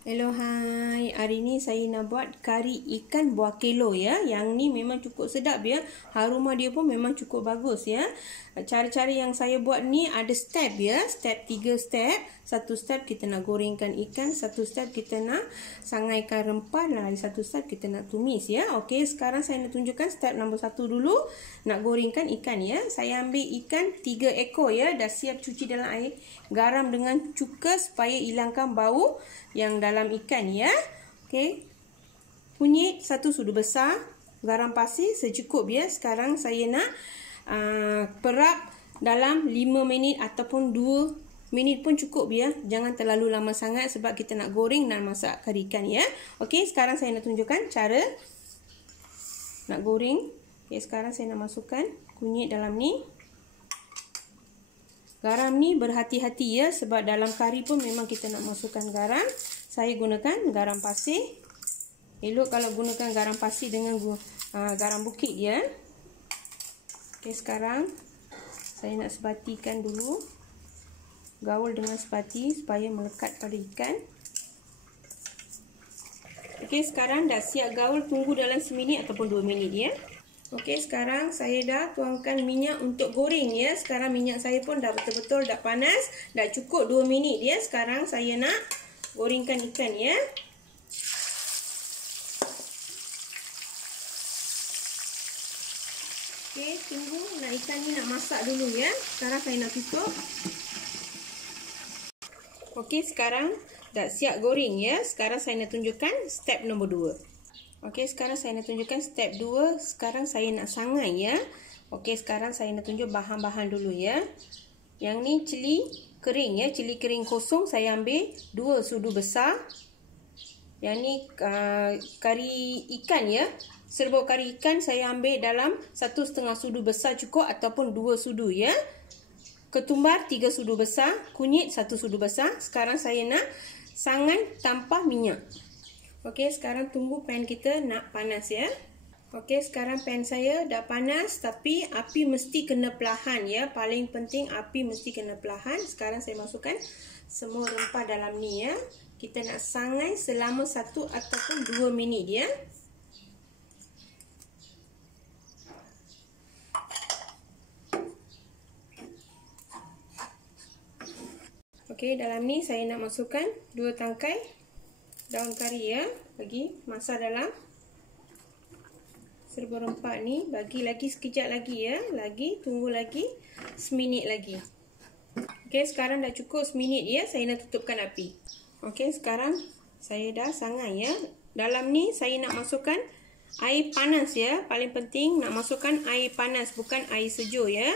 Hello, hai. Hari ni saya nak buat kari ikan buah kelo ya. Yang ni memang cukup sedap ya. Aroma dia pun memang cukup bagus ya. Cara-cara yang saya buat ni ada step ya. Step 3 step. Satu step kita nak gorengkan ikan, satu step kita nak sangaikan rempah, dan lagi satu step kita nak tumis ya. Okey, sekarang saya nak tunjukkan step nombor 1 dulu. Nak gorengkan ikan ya. Saya ambil ikan 3 ekor ya. Dah siap cuci dalam air garam dengan cuka supaya hilangkan bau yang dalam ikan ya. Okey. Kunyit 1 sudu besar, garam pasir secukup ya. Sekarang saya nak perap dalam 5 minit ataupun 2 minit pun cukup ya. Jangan terlalu lama sangat sebab kita nak goreng dan masak kari ikan ya. Okey, sekarang saya nak tunjukkan cara nak goreng. Okey, sekarang saya nak masukkan kunyit dalam ni. Garam ni berhati-hati ya, sebab dalam kari pun memang kita nak masukkan garam. Saya gunakan garam pasir. Elok kalau gunakan garam pasir dengan garam bukit ya. Okey, sekarang saya nak sebatikan dulu. Gaul dengan sebati supaya melekat pada ikan. Okey, sekarang dah siap gaul. Tunggu dalam seminit ataupun 2 minit ya. Okey, sekarang saya dah tuangkan minyak untuk goreng ya. Sekarang minyak saya pun dah betul-betul dah panas. Dah cukup 2 minit ya. Sekarang saya nak gorengkan ikan ya. Okey, tunggu nak ikan ni nak masak dulu ya. Sekarang saya nak tutup. Okey, sekarang dah siap goreng ya. Sekarang saya nak tunjukkan step nombor 2. Okey, sekarang saya nak tunjukkan step 2. Sekarang saya nak sangai ya. Okey, sekarang saya nak tunjuk bahan-bahan dulu ya. Yang ni cili kering ya. Cili kering kosong saya ambil 2 sudu besar. Yang ni kari ikan ya. Serbuk kari ikan saya ambil dalam 1,5 sudu besar cukup ataupun 2 sudu ya. Ketumbar 3 sudu besar, kunyit 1 sudu besar. Sekarang saya nak sangan tanpa minyak. Okey, sekarang tunggu pan kita nak panas ya. Okey, sekarang pan saya dah panas, tapi api mesti kena perlahan ya. Paling penting api mesti kena perlahan. Sekarang saya masukkan semua rempah dalam ni ya. Kita nak sangai selama 1 ataupun 2 minit ya. Okey, dalam ni saya nak masukkan 2 tangkai daun kari ya. Bagi masak dalam serbuk rempah ni. Bagi lagi sekejap lagi ya. Tunggu lagi seminit lagi. Okey, sekarang dah cukup seminit ya. Saya nak tutupkan api. Okey, sekarang saya dah sangai ya. Dalam ni saya nak masukkan air panas ya. Paling penting nak masukkan air panas, bukan air sejuk ya.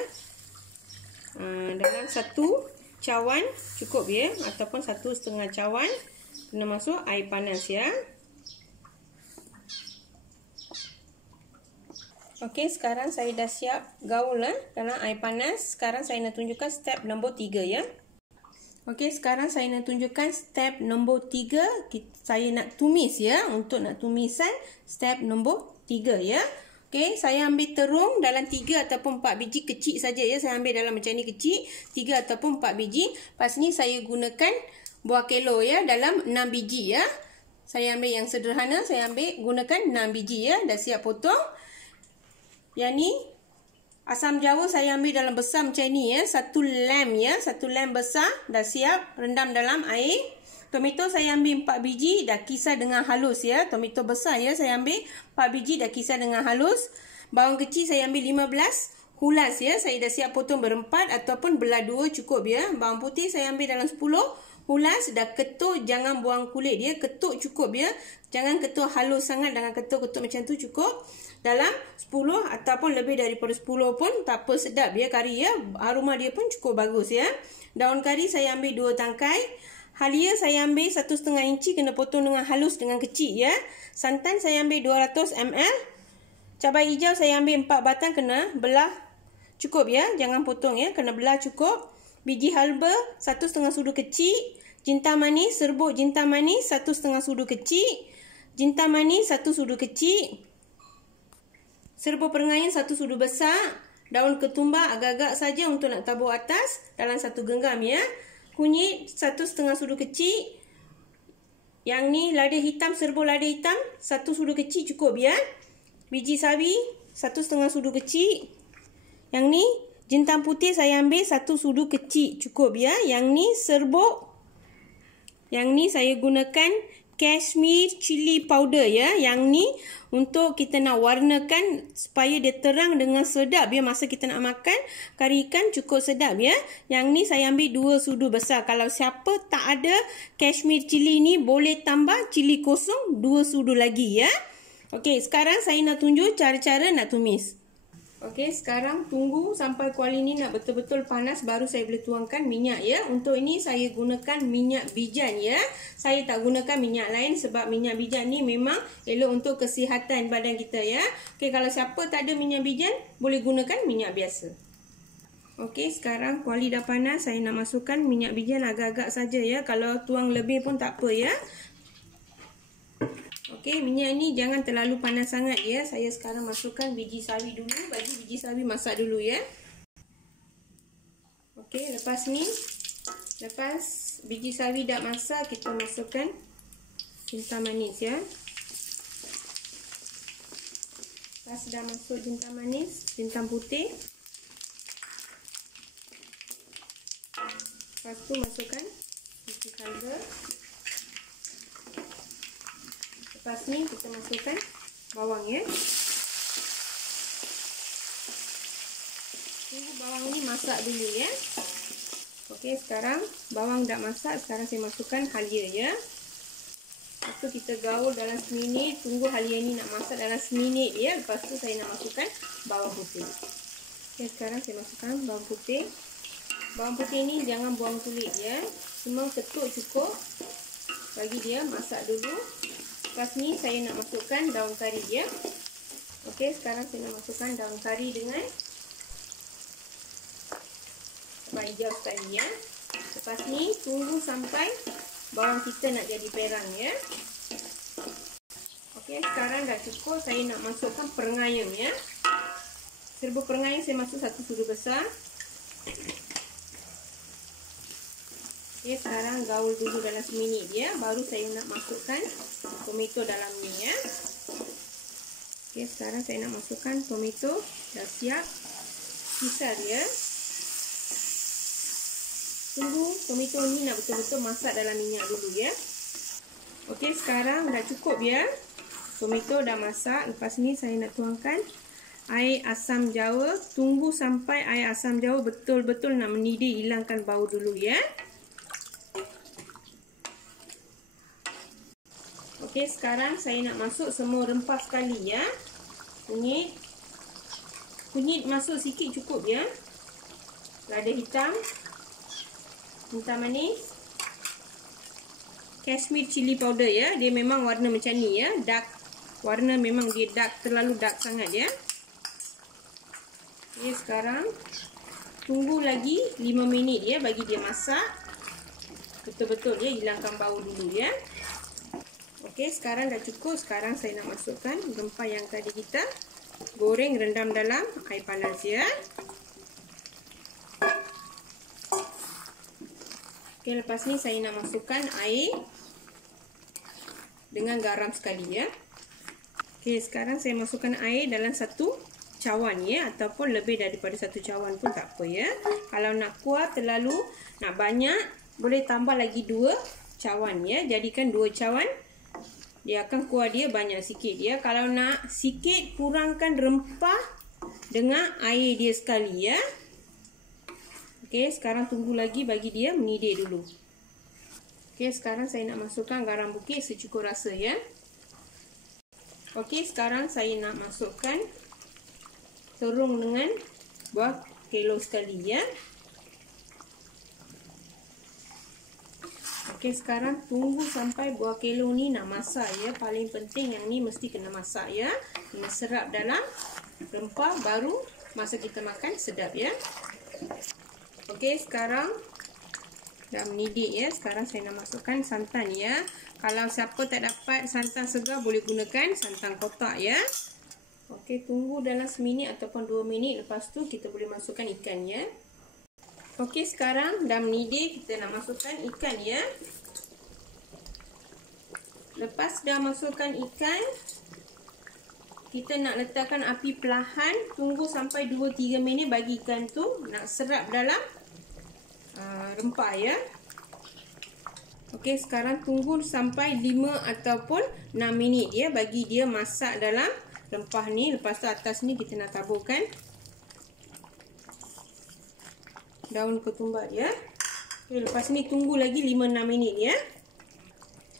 Dalam 1 cawan cukup ya, ataupun 1,5 cawan kena masuk air panas ya. Okey, sekarang saya dah siap gaul dalam air panas. Sekarang saya nak tunjukkan step nombor 3 ya. Okey, sekarang saya nak tunjukkan step nombor 3. Saya nak tumis ya. Untuk nak tumisan step nombor 3 ya. Okey, saya ambil terung dalam 3 ataupun 4 biji kecil saja ya. Saya ambil dalam macam ni kecil, 3 ataupun 4 biji. Lepas ni saya gunakan buah kelo ya, dalam 6 biji ya. Saya ambil yang sederhana, saya ambil gunakan 6 biji ya. Dah siap potong. Yang ni asam jawa saya ambil dalam besar macam ni ya. 1 lem ya, 1 lem besar dah siap rendam dalam air. Tomato saya ambil 4 biji, dah kisar dengan halus ya. Tomato besar ya, saya ambil 4 biji dah kisar dengan halus. Bawang kecil saya ambil 15 hulas ya. Saya dah siap potong berempat ataupun belah 2 cukup ya. Bawang putih saya ambil dalam 10 hulas, dah ketuk, jangan buang kulit dia. Ketuk cukup ya. Jangan ketuk halus sangat, dengan ketuk-ketuk macam tu cukup. Dalam 10 ataupun lebih daripada 10 pun tak apa, sedap ya kari ya. Aroma dia pun cukup bagus ya. Daun kari saya ambil 2 tangkai. Halia saya ambil 1,5 inci, kena potong dengan halus dengan kecil ya. Santan saya ambil 200 ml. Cabai hijau saya ambil 4 batang, kena belah cukup ya. Jangan potong ya, kena belah cukup. Biji halba 1,5 sudu kecil. Jintan manis, serbuk jintan manis 1,5 sudu kecil. Jintan manis 1 sudu kecil. Serbuk perengayan 1 sudu besar. Daun ketumbar agak-agak saja untuk nak tabur atas dalam 1 genggam ya. Kunyit 1,5 sudu kecil. Yang ni lada hitam, serbuk lada hitam 1 sudu kecil cukup ya. Biji sawi 1,5 sudu kecil. Yang ni jintan putih saya ambil 1 sudu kecil cukup ya. Yang ni serbuk. Yang ni saya gunakan Kashmir chili powder ya. Yang ni untuk kita nak warnakan supaya dia terang dengan sedap ya. Masa kita nak makan kari ikan cukup sedap ya. Yang ni saya ambil 2 sudu besar. Kalau siapa tak ada Kashmir chili ni boleh tambah chili kosong 2 sudu lagi ya. Okey, sekarang saya nak tunjuk cara-cara nak tumis. Okey, sekarang tunggu sampai kuali ni nak betul-betul panas baru saya boleh tuangkan minyak ya. Untuk ini saya gunakan minyak bijan ya. Saya tak gunakan minyak lain sebab minyak bijan ni memang elok untuk kesihatan badan kita ya. Okey, kalau siapa tak ada minyak bijan boleh gunakan minyak biasa. Okey, sekarang kuali dah panas, saya nak masukkan minyak bijan agak-agak saja ya. Kalau tuang lebih pun tak apa ya. Okey, minyak ni jangan terlalu panas sangat ya. Saya sekarang masukkan biji sawi dulu. Bagi biji sawi masak dulu ya. Okey, lepas biji sawi dah masak, kita masukkan jintan manis ya. Lepas dah masuk jintan manis, jintan putih. Lepas tu masukkan biji kaldu. Lepas ni kita masukkan bawang ya. Tunggu bawang ni masak dulu ya. Okey, sekarang bawang dah masak, sekarang saya masukkan halia ya. Lepas tu kita gaul dalam seminit, tunggu halia ni nak masak dalam seminit ya. Lepas tu saya nak masukkan bawang putih. Okey, sekarang saya masukkan bawang putih. Bawang putih ni jangan buang kulit ya. Cuma ketuk cukup. Bagi dia masak dulu. Lepas ni saya nak masukkan daun kari ya. Okey, sekarang saya nak masukkan daun kari dengan cabai hijau sekali ya. Lepas ni tunggu sampai bawang kita nak jadi perang ya. Okey, sekarang dah cukup, saya nak masukkan perengayam ya. Serbuk perengayam saya masuk 1 sudu besar. Okey, sekarang gaul dulu dalam seminit ya. Baru saya nak masukkan tomato dalam ni ya. Okey, sekarang saya nak masukkan tomato. Dah siap. Kisar ya. Tunggu tomato ni nak betul-betul masak dalam minyak dulu ya. Okey, sekarang dah cukup ya. Tomato dah masak. Lepas ni saya nak tuangkan air asam jawa. Tunggu sampai air asam jawa betul-betul nak mendidih, hilangkan bau dulu ya. Okey, sekarang saya nak masuk semua rempah sekali ya. Kunyit masuk sikit cukup ya. Lada hitam, jintan manis, Kashmir chili powder ya. Dia memang warna macam ni ya. Dark. Warna memang dia dark, terlalu dark sangat ya. Okey, sekarang tunggu lagi 5 minit ya bagi dia masak. Betul-betul ya, hilangkan bau dulu ya. Okey, sekarang dah cukup. Sekarang saya nak masukkan rempah yang tadi kita goreng rendam dalam air panas ya. Okey, lepas ni saya nak masukkan air dengan garam sekali ya. Okey, sekarang saya masukkan air dalam 1 cawan ya, ataupun lebih daripada 1 cawan pun tak apa ya. Kalau nak kuat terlalu nak banyak, boleh tambah lagi 2 cawan ya. Jadikan 2 cawan. Dia akan kuah dia banyak sikit ya. Kalau nak sikit, kurangkan rempah dengan air dia sekali ya. Okey, sekarang tunggu lagi bagi dia mendidih dulu. Okey, sekarang saya nak masukkan garam bukit secukup rasa ya. Okey, sekarang saya nak masukkan terung dengan buah kelo sekali ya. Okey, sekarang tunggu sampai buah kelo ni nak masak ya. Paling penting yang ni mesti kena masak ya. Kena serap dalam rempah baru masa kita makan sedap ya. Okey, sekarang dah mendidih ya. Sekarang saya nak masukkan santan ya. Kalau siapa tak dapat santan segar boleh gunakan santan kotak ya. Okey, tunggu dalam seminit ataupun 2 minit. Lepas tu kita boleh masukkan ikan ya. Okey, sekarang dah mendidih, kita nak masukkan ikan ya. Lepas dah masukkan ikan, kita nak letakkan api perlahan. Tunggu sampai 2-3 minit bagi ikan tu nak serap dalam rempah ya. Okey, sekarang tunggu sampai 5 ataupun 6 minit ya, bagi dia masak dalam rempah ni. Lepas tu atas ni kita nak taburkan daun ketumbar ya. Okay, lepas ni tunggu lagi 5-6 minit ya.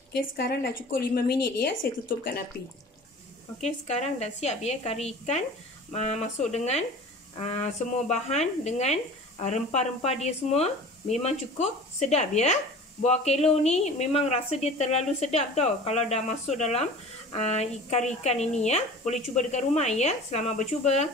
Okey, sekarang dah cukup 5 minit ya. Saya tutupkan api. Okey, sekarang dah siap ya kari ikan. Masuk dengan semua bahan dengan rempah-rempah dia semua. Memang cukup sedap ya. Buah kelo ni memang rasa dia terlalu sedap tau kalau dah masuk dalam kari ikan ini ya. Boleh cuba dekat rumah ya. Selamat bercuba.